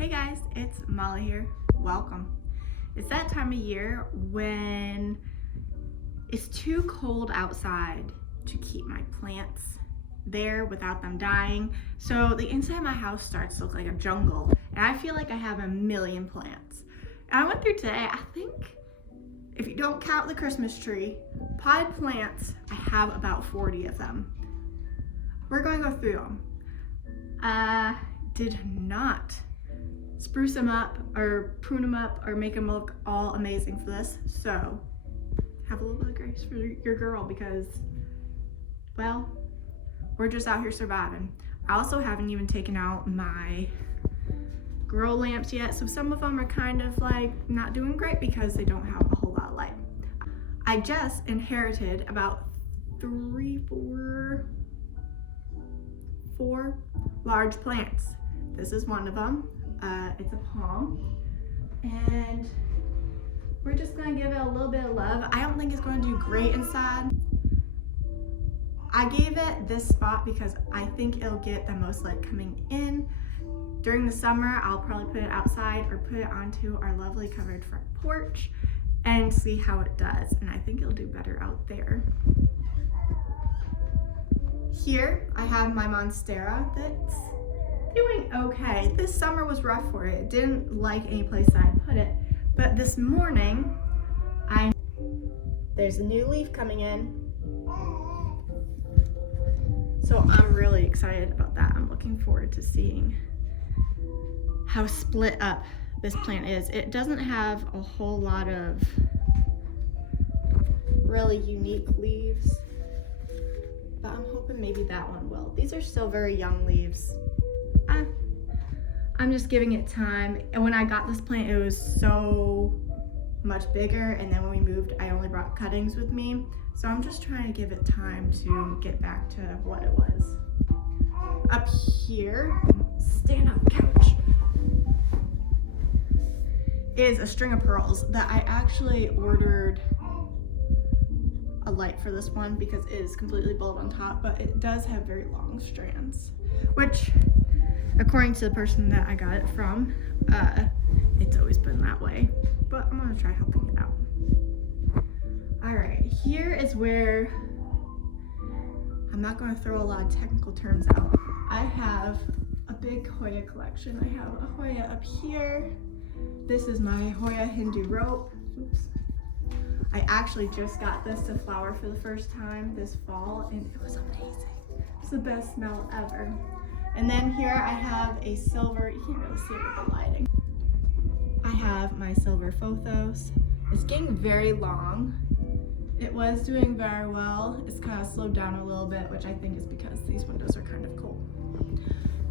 Hey guys, it's Molly here. Welcome. It's that time of year when it's too cold outside to keep my plants there without them dying. So the inside of my house starts to look like a jungle, and I feel like I have a million plants. And I went through today, I think, if you don't count the Christmas tree, potted plants, I have about 40 of them. We're going to go through them. I did not spruce them up or prune them up or make them look all amazing for this. So have a little bit of grace for your girl because, well, we're just out here surviving. I also haven't even taken out my grow lamps yet. So some of them are kind of like not doing great because they don't have a whole lot of light. I just inherited about four large plants. This is one of them. It's a palm, and we're just gonna give it a little bit of love. I don't think it's gonna do great inside. I gave it this spot because I think it'll get the most light coming in. During the summer, I'll probably put it outside or put it onto our lovely covered front porch and see how it does. And I think it'll do better out there. Here, I have my Monstera that's doing okay. This summer was rough for it. It didn't like any place that I put it. But this morning, there's a new leaf coming in. So I'm really excited about that. I'm looking forward to seeing how split up this plant is. It doesn't have a whole lot of really unique leaves, but I'm hoping maybe that one will. These are still very young leaves. I'm just giving it time. And when I got this plant, it was so much bigger, and then when we moved, I only brought cuttings with me. So I'm just trying to give it time to get back to what it was. Up here, stand up couch, is a string of pearls that I actually ordered a light for this one because it is completely bald on top, but it does have very long strands, which according to the person that I got it from, it's always been that way, but I'm gonna try helping it out. All right, here is where I'm not gonna throw a lot of technical terms out. I have a big Hoya collection. I have a Hoya up here. This is my Hoya Hindu rope. Oops. I actually just got this to flower for the first time this fall, and it was amazing. It's the best smell ever. And then here I have a silver, you can't really see it with the lighting. I have my silver Phothos. It's getting very long. It was doing very well. It's kind of slowed down a little bit, which I think is because these windows are kind of cold.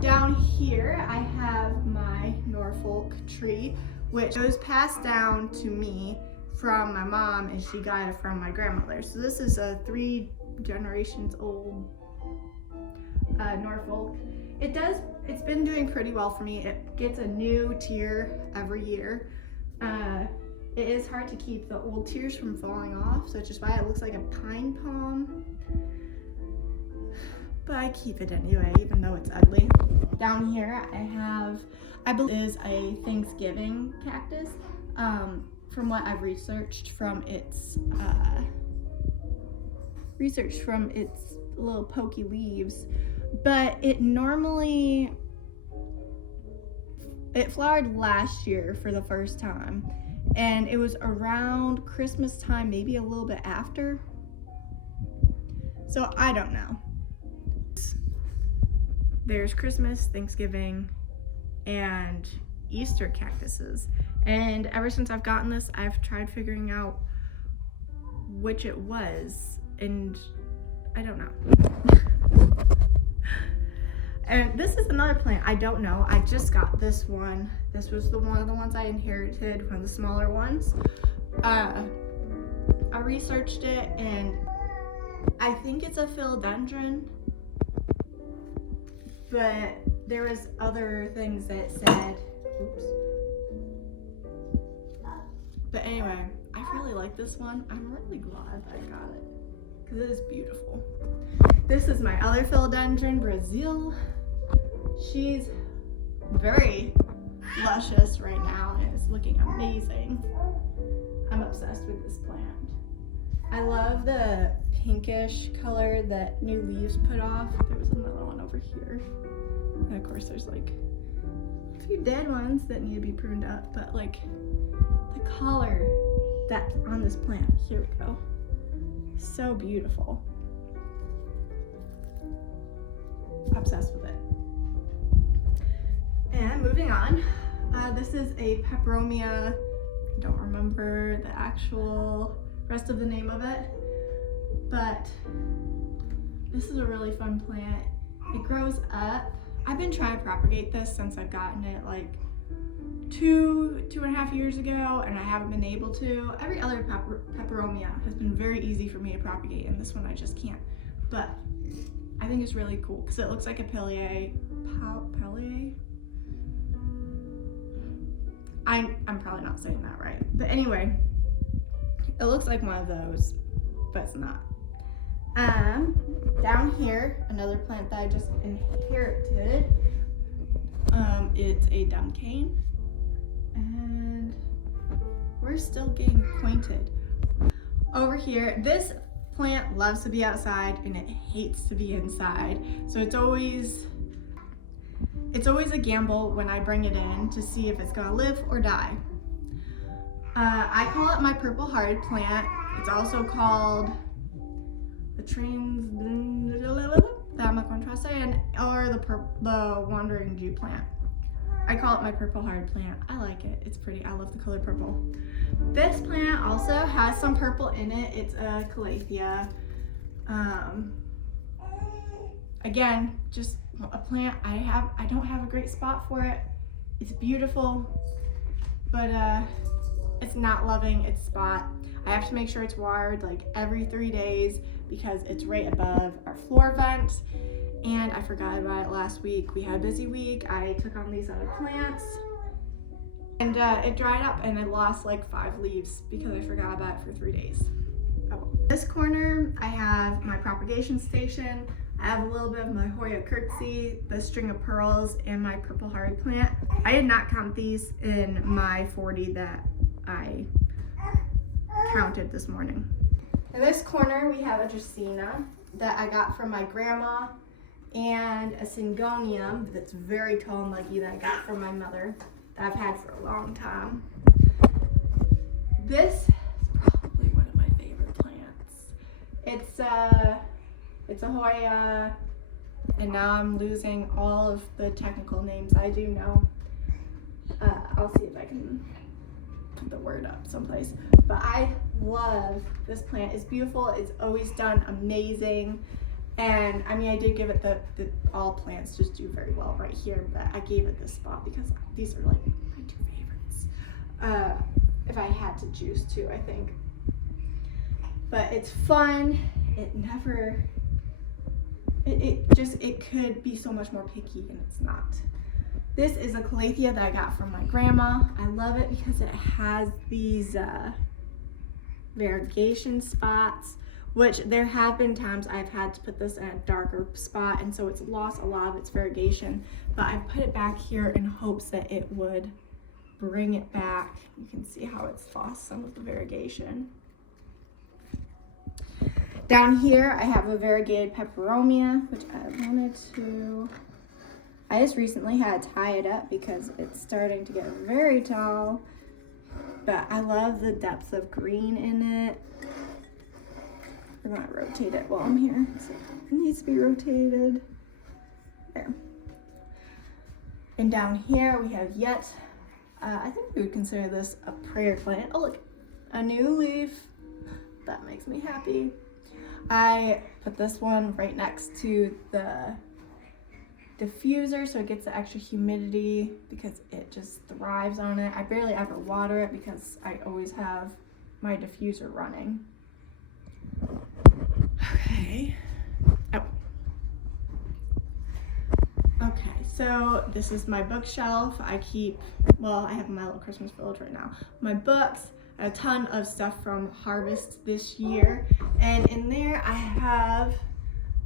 Down here, I have my Norfolk tree, which was passed down to me from my mom, and she got it from my grandmother. So this is a 3 generations old Norfolk. It's been doing pretty well for me. It gets a new tier every year. It is hard to keep the old tiers from falling off, so it's just why it looks like a pine palm. But I keep it anyway, even though it's ugly. Down here I believe is a Thanksgiving cactus. From what I've researched from its little pokey leaves, but it flowered last year for the first time, and it was around Christmas time, maybe a little bit after. So I don't know. There's Christmas, Thanksgiving, and Easter cactuses. And ever since I've gotten this, I've tried figuring out which it was, and I don't know. And this is another plant I don't know. I just got this one. This was one of the ones I inherited, one of the smaller ones. I researched it, and I think it's a philodendron, but there was other things that said, oops. But anyway, I really like this one. I'm really glad I got it because it is beautiful. This is my other philodendron, Brazil. She's very luscious right now and it's looking amazing. I'm obsessed with this plant. I love the pinkish color that new leaves put off. There was another one over here. And of course there's like a few dead ones that need to be pruned up, but like the color that's on this plant, here we go. So beautiful. Obsessed with it. And moving on, this is a peperomia. I don't remember the actual rest of the name of it, but this is a really fun plant. It grows up. I've been trying to propagate this since I've gotten it like two and a half years ago, and I haven't been able to. Every other peperomia has been very easy for me to propagate, and this one I just can't. But I think it's really cool because it looks like a Pellier. I'm probably not saying that right. But anyway, it looks like one of those, but it's not. Down here, another plant that I just inherited. It's a dumb cane. And we're still getting acquainted. Over here, this plant loves to be outside and it hates to be inside. So it's always a gamble when I bring it in to see if it's gonna live or die. I call it my purple hearted plant. It's also called the that I'm not going to try to say, or the wandering Jew plant. I call it my purple hearted plant. I like it. It's pretty. I love the color purple. This plant also has some purple in it. It's a calathea. Again, just a plant I don't have a great spot for it. It's beautiful, but it's not loving its spot. I have to make sure it's watered like every 3 days because it's right above our floor vent, and I forgot about it last week. We had a busy week. I took on these other plants and it dried up and I lost like 5 leaves because I forgot about it for 3 days. Oh. This corner I have my propagation station. I have a little bit of my Hoya curtsy, the string of pearls, and my purple hearted plant. I did not count these in my 40 that I counted this morning. In this corner we have a Dracaena that I got from my grandma, and a Syngonium that's very tall and leggy that I got from my mother that I've had for a long time. This is probably one of my favorite plants. It's a Hoya, and now I'm losing all of the technical names I do know. I'll see if I can put the word up someplace. But I love this plant. It's beautiful. It's always done amazing. And I mean, I did give it all plants just do very well right here, but I gave it this spot because these are like my 2 favorites. If I had to choose 2, I think. But it's fun. It could be so much more picky, and it's not. This is a calathea that I got from my grandma. I love it because it has these variegation spots, which there have been times I've had to put this in a darker spot, and so it's lost a lot of its variegation, but I put it back here in hopes that it would bring it back. You can see how it's lost some of the variegation. Down here I have a variegated peperomia, which I just recently had to tie it up because it's starting to get very tall, but I love the depth of green in it. I'm gonna rotate it while I'm here. So it needs to be rotated. There. And down here we have I think we would consider this a prayer plant. Oh look, a new leaf. That makes me happy. I put this one right next to the diffuser so it gets the extra humidity because it just thrives on it. I barely ever water it because I always have my diffuser running. Okay. Oh. Okay, so this is my bookshelf. I have my little Christmas village right now. My books, a ton of stuff from Harvest this year. And in there I have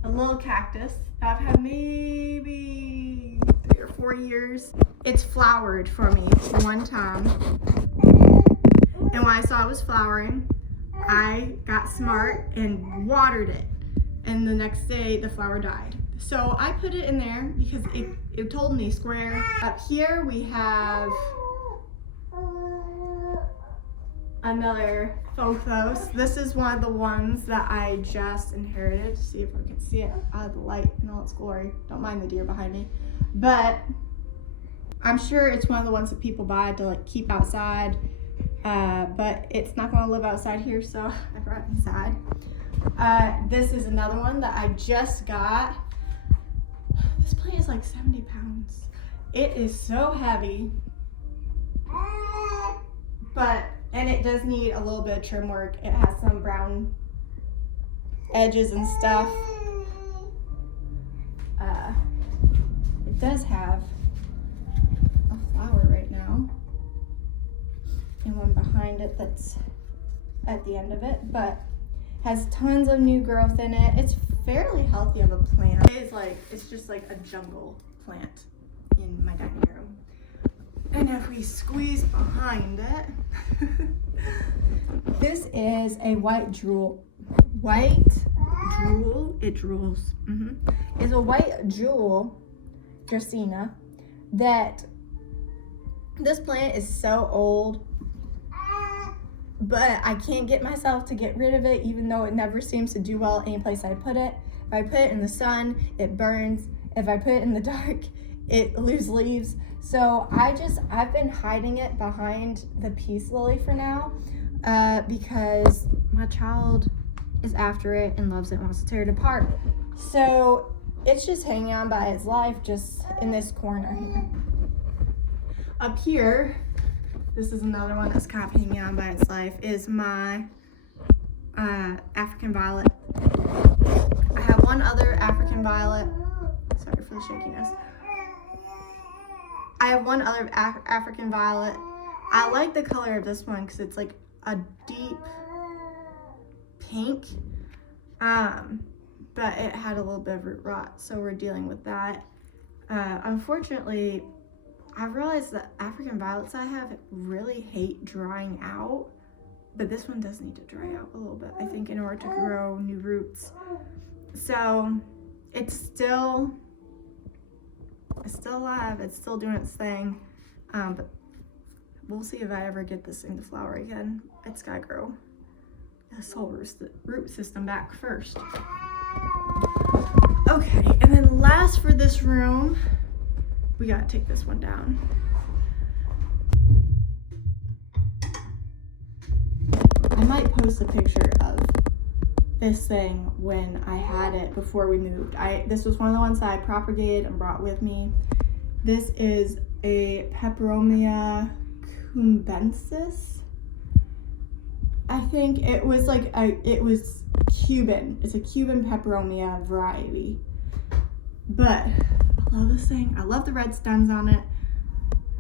a little cactus that I've had maybe 3 or 4 years. It's flowered for me one time. And when I saw it was flowering, I got smart and watered it. And the next day the flower died. So I put it in there because it told me square. Up here we have another Phothos. This is one of the ones that I just inherited. See if we can see it out of the light in all its glory. Don't mind the deer behind me. But I'm sure it's one of the ones that people buy to like keep outside. But it's not going to live outside here, so I brought it inside. This is another one that I just got. This plant is like 70 pounds. It is so heavy, and it does need a little bit of trim work. It has some brown edges and stuff. It does have a flower right now, and one behind it that's at the end of it, but has tons of new growth in it. It's fairly healthy of a plant. It's just like a jungle plant in my dining room. And if we squeeze behind it, this is a white jewel. It drools. It's a white jewel Dracaena that this plant is so old, but I can't get myself to get rid of it, even though it never seems to do well any place I put it. If I put it in the sun, it burns. If I put it in the dark, it loses leaves. So I've been hiding it behind the peace lily for now, because my child is after it and loves it and wants to tear it apart. So it's just hanging on by its life just in this corner here. Up here, this is another one that's kind of hanging on by its life, is my African violet. I have one other African violet. Sorry for the shakiness. I have one other African violet. I like the color of this one because it's like a deep pink, but it had a little bit of root rot, so we're dealing with that. Unfortunately, I realized that African violets I have really hate drying out, but this one does need to dry out a little bit, I think, in order to grow new roots. So it's still alive, it's still doing its thing, but we'll see if I ever get this into flower again. It's gotta grow this whole root system back first. Okay, and then last for this room, we gotta take this one down. I might post a picture of this thing when I had it before we moved. This was one of the ones that I propagated and brought with me. This is a Peperomia cubensis. I think it was it was Cuban. It's a Cuban Peperomia variety. But I love this thing. I love the red stems on it.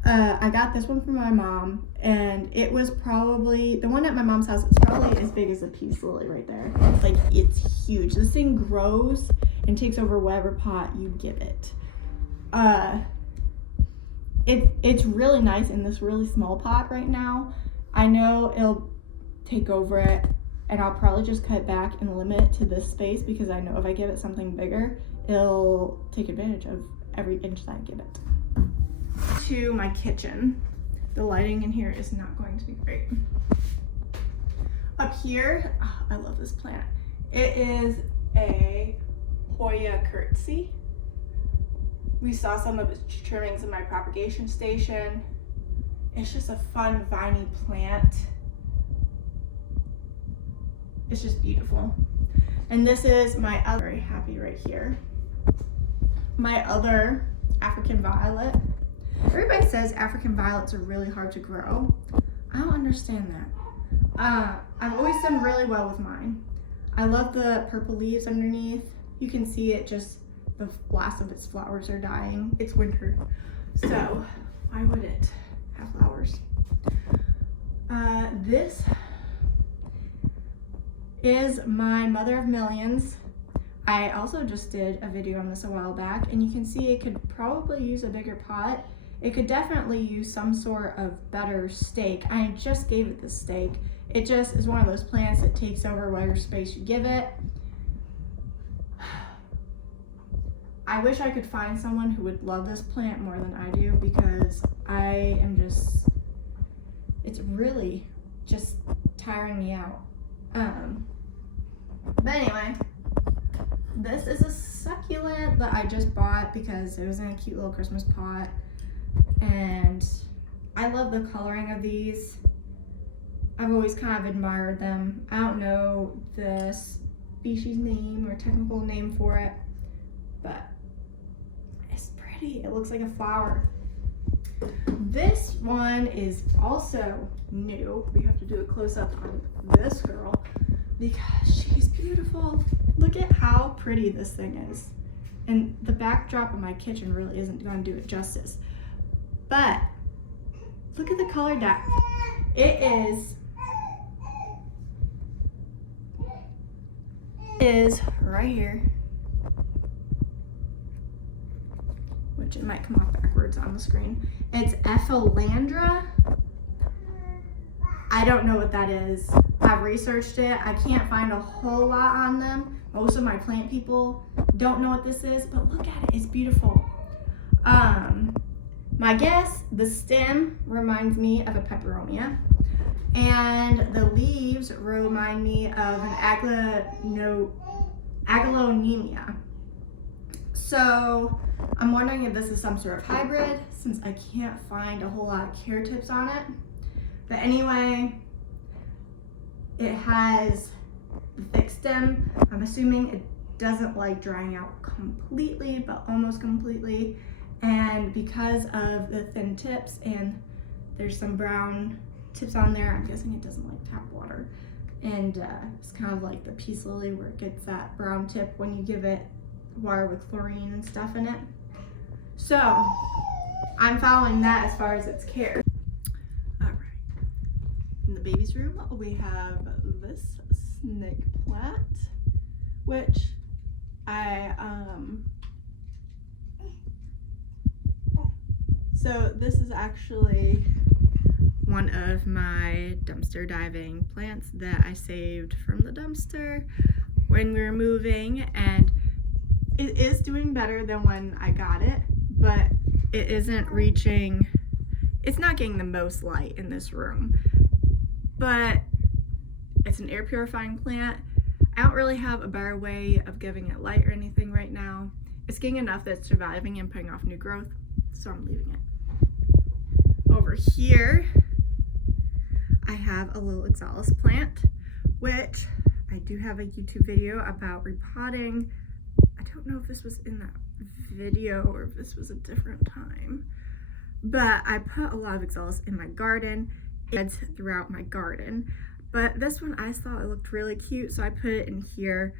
I got this one from my mom, and it was probably, the one at my mom's house, it's probably as big as a peace lily right there. Like, it's huge. This thing grows and takes over whatever pot you give it. It's really nice in this really small pot right now. I know it'll take over it, and I'll probably just cut back and limit it to this space, because I know if I give it something bigger, it'll take advantage of every inch that I give it. To my kitchen. The lighting in here is not going to be great. Up here, oh, I love this plant. It is a Hoya curtsy. We saw some of its trimmings in my propagation station. It's just a fun viney plant. It's just beautiful. And this is my other, very happy right here, my other African violet. Everybody says African violets are really hard to grow. I don't understand that. I've always done really well with mine. I love the purple leaves underneath. You can see it, just the last of its flowers are dying. It's winter, so why would it have flowers? This is my Mother of Millions. I also just did a video on this a while back, and you can see it could probably use a bigger pot. It could definitely use some sort of better stake. I just gave it the stake. It just is one of those plants that takes over whatever space you give it. I wish I could find someone who would love this plant more than I do, because I am just, it's really just tiring me out. But anyway, this is a succulent that I just bought because it was in a cute little Christmas pot, and I love the coloring of these. I've always kind of admired them. I don't know the species name or technical name for it, but it's pretty. It looks like a flower. This one is also new. We have to do a close-up on this girl because she's beautiful. Look at how pretty this thing is. And the backdrop of my kitchen really isn't going to do it justice. But look at the color depth. It is right here, which it might come off backwards on the screen. It's Ephelandra. I don't know what that is. I've researched it. I can't find a whole lot on them. Most of my plant people don't know what this is, but look at it. It's beautiful. My guess, the stem reminds me of a peperomia, and the leaves remind me of an aglaonemia. So I'm wondering if this is some sort of hybrid, since I can't find a whole lot of care tips on it. But anyway, it has the thick stem. I'm assuming it doesn't like drying out completely, but almost completely. And because of the thin tips and there's some brown tips on there, I'm guessing it doesn't like tap water. And it's kind of like the peace lily where it gets that brown tip when you give it water with chlorine and stuff in it. So I'm following that as far as its care. All right. In the baby's room, we have this snake plant, which so this is actually one of my dumpster diving plants that I saved from the dumpster when we were moving, and it is doing better than when I got it, but it isn't reaching, it's not getting the most light in this room, but it's an air purifying plant. I don't really have a better way of giving it light or anything right now. It's getting enough that it's surviving and putting off new growth, so I'm leaving it. Over here, I have a little Oxalis plant, which I do have a YouTube video about repotting. I don't know if this was in that video or if this was a different time, but I put a lot of Oxalis in my garden, beds throughout my garden. But this one, I thought it looked really cute, so I put it in here.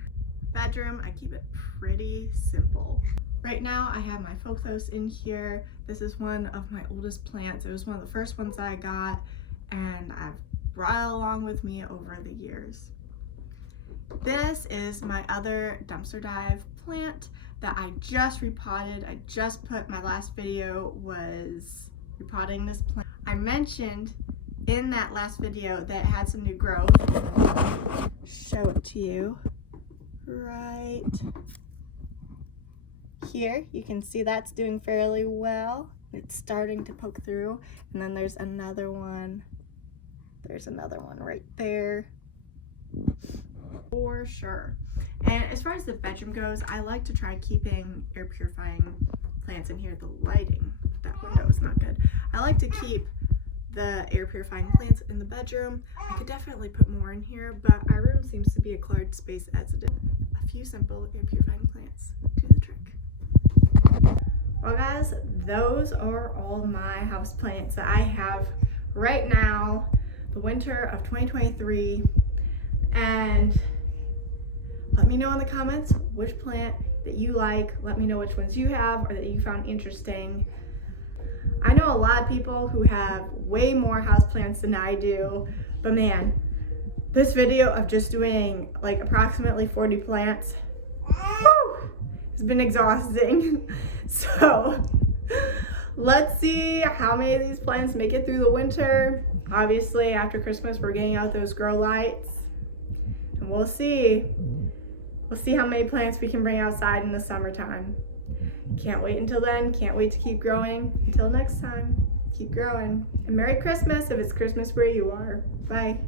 Bedroom, I keep it pretty simple. Right now, I have my Phocos in here. This is one of my oldest plants. It was one of the first ones that I got, and I've brought it along with me over the years. This is my other dumpster dive plant that I just repotted. I just put, my last video was repotting this plant. I mentioned in that last video that it had some new growth. Show it to you right here. You can see that's doing fairly well. It's starting to poke through, and then there's another one. There's another one right there for sure. And as far as the bedroom goes, I like to try keeping air purifying plants in here. The lighting, that window is not good. I like to keep the air purifying plants in the bedroom. I could definitely put more in here, but our room seems to be a cluttered space as it is. A few simple air purifying plants do the trick. Well guys, those are all my house plants that I have right now, the winter of 2023. And let me know in the comments which plant that you like. Let me know which ones you have or that you found interesting. I know a lot of people who have way more houseplants than I do, but man, this video of just doing like approximately 40 plants, whew, has been exhausting. So let's see how many of these plants make it through the winter. Obviously, after Christmas, we're getting out those grow lights. And we'll see. We'll see how many plants we can bring outside in the summertime. Can't wait until then. Can't wait to keep growing. Until next time, keep growing. And Merry Christmas if it's Christmas where you are. Bye.